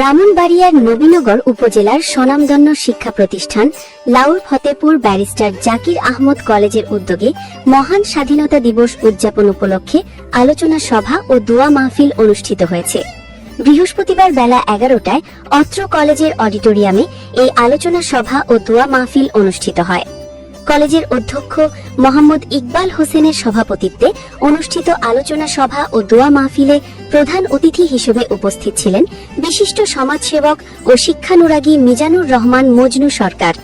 ব্রাহ্মণবাড়িয়ার নবীনগর উপজেলার স্বনামধন্য শিক্ষা প্রতিষ্ঠান লাউল ফতেপুর ব্যারিস্টার জাকির আহমদ কলেজের উদ্যোগে মহান স্বাধীনতা দিবস উদযাপন উপলক্ষে আলোচনা সভা ও দোয়া মাহফিল অনুষ্ঠিত হয়েছে। বৃহস্পতিবার বেলা 11টায় অত্র কলেজের অডিটোরিয়ামে এই আলোচনা সভা ও দোয়া মাহফিল অনুষ্ঠিত হয়। কলেজের অধ্যক্ষ মোহাম্মদ ইকবাল হোসেনের সভাপতিত্বে অনুষ্ঠিত আলোচনা সভা ও দোয়া মাহফিলে প্রধান অতিথি হিসেবে উপস্থিত ছিলেন বিশিষ্ট সমাজসেবক ও শিক্ষানুরাগী মিজানুর রহমান মজনু সরকার।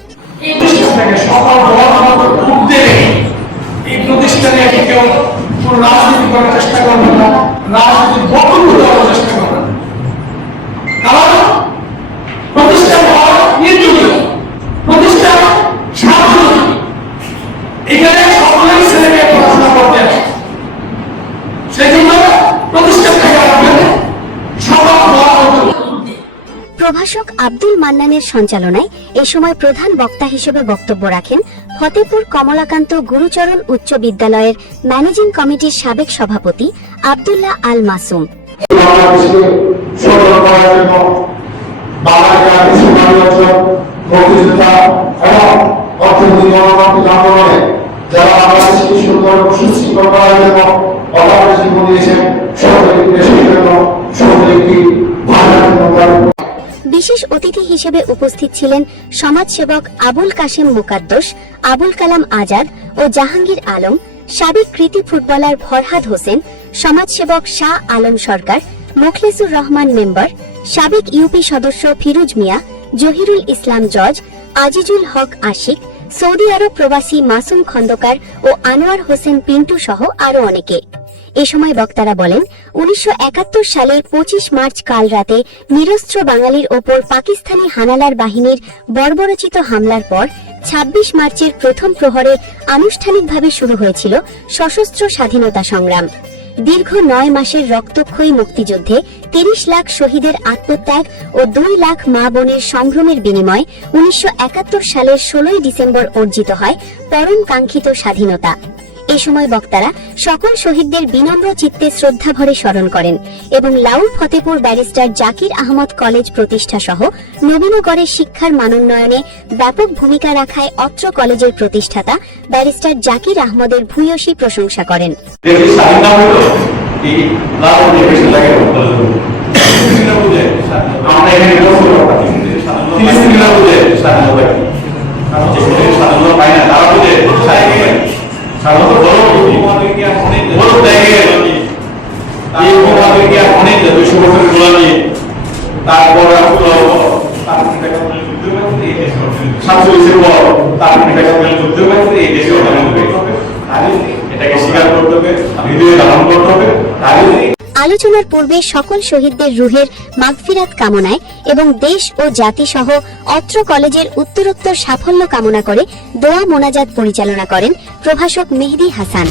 প্রভাষক আব্দুল মান্নানের সঞ্চালনায় এ সময় প্রধান বক্তা হিসেবে বক্তব্য রাখেন ফতেপুর কমলাকান্ত গুরুচরণ উচ্চ বিদ্যালয়ের ম্যানেজিং কমিটির সাবেক সভাপতি আব্দুল্লাহ আল মাসুম। বিশেষ অতিথি হিসেবে উপস্থিত ছিলেন সমাজসেবক আবুল কাশেম মুকাদ্দস, আবুল কালাম আজাদ ও জাহাঙ্গীর আলম, সাবেক কৃতি ফুটবলার ফরহাদ হোসেন, সমাজসেবক শাহ আলম সরকার, মোখলেসুর রহমান মেম্বার, সাবেক ইউপি সদস্য ফিরোজ মিয়া, জহিরুল ইসলাম জজ, আজিজুল হক আশিক, সৌদি আরব প্রবাসী মাসুম খন্দকার ও আনোয়ার হোসেন পিন্টু সহ আরো অনেকে। এ সময় বক্তারা বলেন, 1971 সালের 25 মার্চ কাল রাতে নিরস্ত্র বাঙালির ওপর পাকিস্তানি হানালার বাহিনীর বর্বরচিত হামলার পর 26 মার্চের প্রথম প্রহরে আনুষ্ঠানিকভাবে শুরু হয়েছিল সশস্ত্র স্বাধীনতা সংগ্রাম। দীর্ঘ 9 মাসের রক্তক্ষয়ী মুক্তিযুদ্ধে 30 লাখ শহীদের আত্মত্যাগ ও 2 লাখ মা বোনের সংগ্রামের বিনিময়ে 1971 সালের 16 ডিসেম্বর অর্জিত হয় পরম কাঙ্ক্ষিত স্বাধীনতা। এ সময় বক্তারা সকল শহীদদের বিনম্র চিত্তে শ্রদ্ধা ভরে স্মরণ করেন এবং লাউল ফতেপুর ব্যারিস্টার জাকির আহমদ কলেজ প্রতিষ্ঠা সহ নবীনগরের শিক্ষার মানোন্নয়নে ব্যাপক ভূমিকা রাখায় অত্র কলেজের প্রতিষ্ঠাতা ব্যারিস্টার জাকির আহমদের ভূয়সী প্রশংসা করেন। আলোচনার পূর্বে সকল শহীদদের রুহের মাগফিরাত কামনায় এবং দেশ ও জাতি সহ অত্র কলেজের উত্তরোত্তর সাফল্য কামনা করে দোয়া মোনাজাত পরিচালনা করেন প্রভাষক মেহেদী হাসান।